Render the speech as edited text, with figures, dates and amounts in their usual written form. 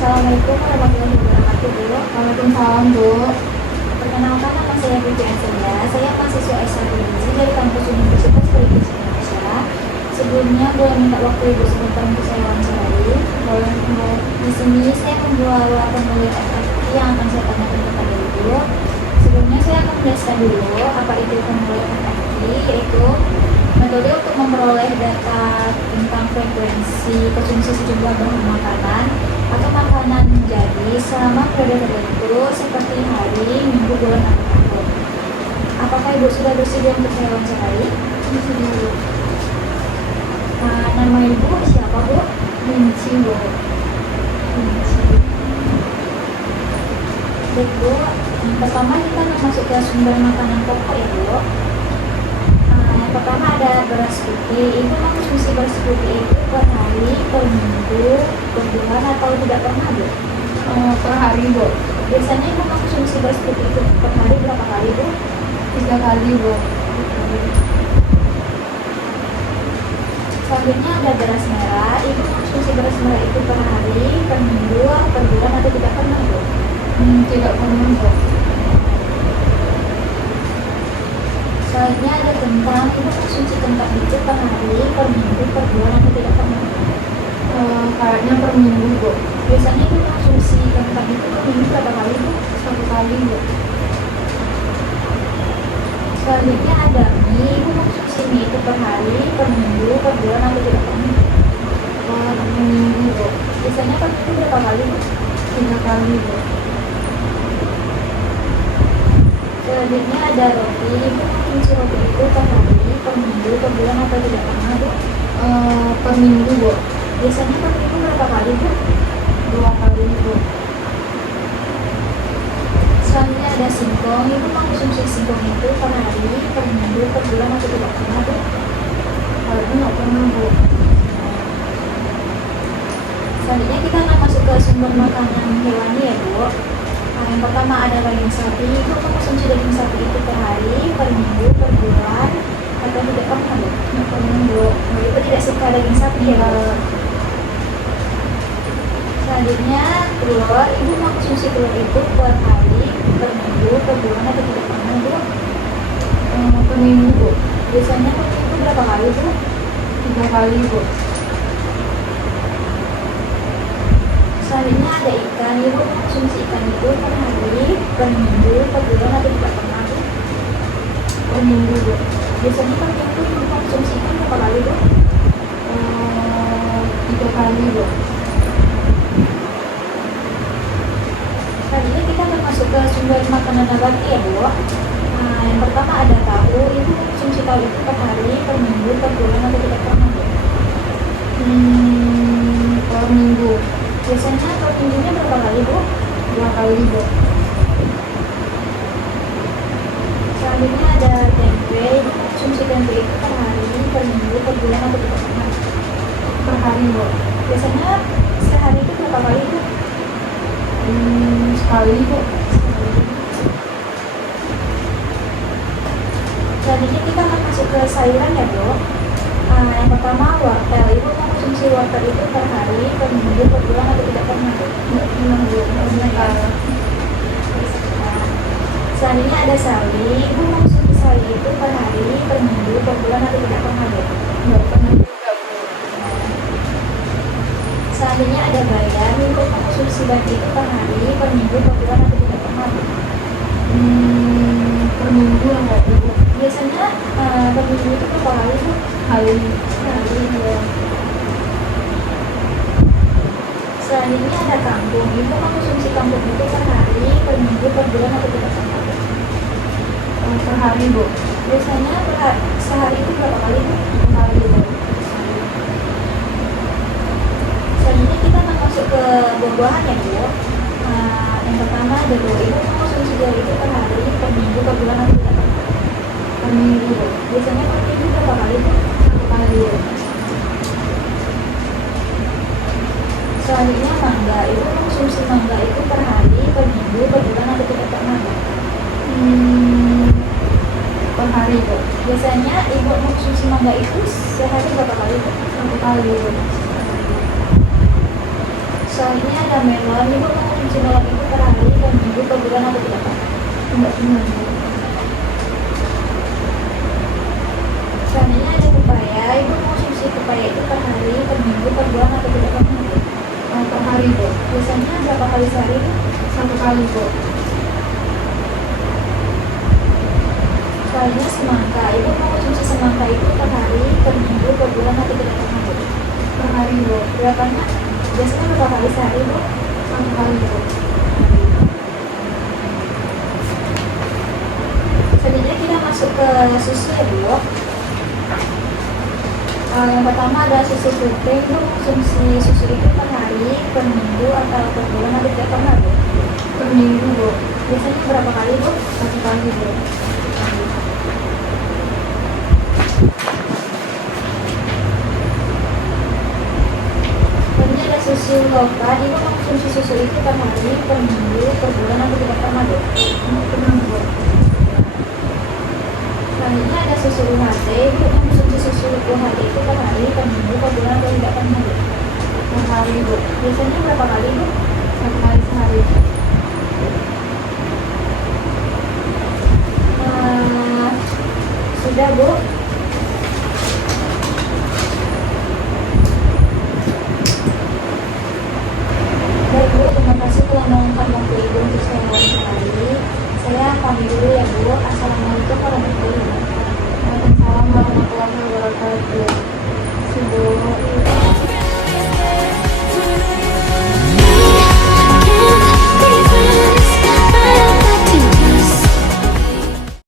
Assalamualaikum warahmatullahi wabarakatuh, Bu. Waalaikumsalam, Bu. Perkenalkan, nama saya Bibi Azria. Saya mahasiswa S1 dari kampus Universitas Politeknik Indonesia. Sebelumnya boleh minta waktu Ibu sebentar untuk saya wawancarai. Boleh, Bu. Di sini saya membuat formulir FFQ yang akan saya tanyakan kepada Ibu. Sebelumnya saya akan menjelaskan dulu apa itu formulir FFQ, yaitu metode untuk memperoleh data tentang frekuensi konsumsi sejumlah bahan makanan atau makanan jadi selama periode tertentu seperti hari, minggu, bulan, atau tahun. Apakah Ibu sudah bersedia untuk saya wawancarai? Bersedia. Nama Ibu siapa, Bu? Minci, Bu. Minci. Baik, Bu. Pertama kita masuk ke sumber makanan pokok ya, Bu. Yang pertama ada beras putih. Ibu mengkonsumsi beras putih itu per hari, per minggu, per bulan, atau tidak pernah, Bu? Per hari, Bu. Biasanya Ibu mengkonsumsi beras putih itu per hari berapa kali, Bu? 3 kali, Bu. Selanjutnya ada beras merah. Ibu mengkonsumsi beras merah itu per hari, per minggu, per bulan, atau tidak pernah, Bu? Tidak pernah, Bu. Selanjutnya ada kentang. Ibu mengkonsumsi kentang itu per hari, per minggu, per bulan, atau tidak pernah, Bu? Kayaknya per minggu, Bu. Biasanya Ibu mengkonsumsi kentang itu per minggu berapa kali, Bu? 1 kali, Bu. Selanjutnya ada mie. Ibu mengkonsumsi mie itu per hari, per minggu, per bulan, atau tidak pernah? Per minggu, Bu. Biasanya per minggu berapa kali, Bu? 3 kali, Bu. Selanjutnya ada roti. Ibu mengkonsumsi roti itu per hari, per minggu, per bulan, atau tidak pernah, Bu? Per minggu, Bu. Biasanya per minggu berapa kali, Bu? 2 kali, Bu. Selanjutnya ada singkong. Ibu mengkonsumsi singkong itu per hari, per minggu, per bulan, atau tidak pernah, Bu? Kayaknya nggak pernah, Bu. Selanjutnya kita akan masuk ke sumber makanan hewani ya, Bu. Yang pertama ada daging sapi. Ibu mengkonsumsi daging sapi itu per hari, per minggu, per bulan, atau tidak pernah, Bu? Nggak pernah, Bu. Ibu tidak suka daging sapi ya, Bu? Selanjutnya telur. Ibu mengkonsumsi telur itu per hari, per minggu, per bulan, atau tidak pernah, Bu? Per minggu, Bu. Biasanya per minggu berapa kali, Bu? 3 kali, Bu. Selanjutnya ada ikan. Ibu mengkonsumsi ikan itu per hari, per minggu, per bulan, atau tidak pernah, Bu? Per minggu, Bu. Biasanya per minggu Ibu mengkonsumsi ikan berapa kali, Bu? 3 kali, Bu. Selanjutnya kita akan masuk ke sumber makanan nabati ya, Bu. Yang pertama ada tahu. Ibu mengkonsumsi tahu itu per hari, per minggu, per bulan, atau tidak pernah, Bu? Per minggu. Biasanya per minggunya berapa kali, Bu? 2 kali, Bu. Selanjutnya ada tempe. Ibu mengkonsumsi tempe itu per hari, per minggu, per bulan, atau tidak pernah? Per hari, Bu. Biasanya sehari itu berapa kali, Bu? Sekali, Bu. Selanjutnya kita akan masuk ke sayuran ya, Bu. Yang pertama wortel. Ibu mengkonsumsi wortel itu per hari, per minggu, per bulan, atau tidak pernah, Bu? Nggak pernah, Bu. Nggak pernah, ya. Selanjutnya ada sawi. Ibu mengkonsumsi sawi itu per hari, per minggu, per bulan, atau tidak pernah, Bu? Nggak pernah juga, Bu. Selanjutnya ada bayam. Ibu mengkonsumsi bayam itu per hari, per minggu, per bulan, atau tidak pernah, Bu? Per minggu nggak, Bu. Biasanya per minggu itu berapa kali, Bu? Kali. Sekali, Bu. Selanjutnya ada kangkung. Ibu mengkonsumsi kangkung itu per hari, per minggu, per bulan, atau tidak pernah, Bu? Per hari, Bu. Biasanya sehari itu berapa kali, Bu? Kali, Bu. Selanjutnya kita akan masuk ke buah-buahan ya, Bu. Yang pertama ada buah. Ibu mengkonsumsi buah itu per hari, per minggu, per bulan, atau tidak pernah? Per minggu, Bu. Biasanya per minggu berapa kali, Bu? 1 kali, Bu. Selanjutnya mangga. Ibu mengkonsumsi mangga itu per hari, per minggu, per bulan, atau tidak pernah, Bu? Per hari, Bu. Biasanya Ibu mengkonsumsi mangga itu sehari berapa kali, Bu? 1 kali, Bu. Selanjutnya ada melon. Ibu mengkonsumsi melon itu per hari, per minggu, per bulan atau tidak Pak? Enggak pernah Bu. Selanjutnya ada pepaya. Ibu mengkonsumsi pepaya itu per hari, per minggu, per bulan atau tidak pernah? Per hari Bu. Biasanya berapa kali sehari Bu? 1 kali Bu. Selanjutnya semangka. Ibu mengkonsumsi semangka itu per hari, per minggu, per bulan atau tidak pernah Bu? Per hari Bu. Berapanya? Biasanya berapa kali sehari Bu? 1 kali Bu. Selanjutnya kita masuk ke susu ya Bu. Yang pertama ada susu putih. Ibu konsumsi susu itu per hari, per minggu, atau per bulan atau tidak pernah Bu? Per minggu Bu. Biasanya berapa kali Bu? 1 kali Bu. Selanjutnya ada susu loka. Ibu konsumsi susu itu per hari, per minggu, per bulan atau tidak pernah Bu? Enggak pernah Bu. Selanjutnya ada susu UHT. Ibu konsumsi susu UHT itu per hari, per minggu, per bulan atau tidak pernah Bu? Per hari Bu. Biasanya berapa kali Bu? 1 kali sehari. Sudah Bu. Baik Bu, terima kasih telah meluangkan waktu Ibu untuk saya wawancara. Saya pamit dulu ya Bu. Assalamualaikum warahmatullahi wabarakatuh. Waalaikumsalam warahmatullahi wabarakatuh. Terima kasih Bu.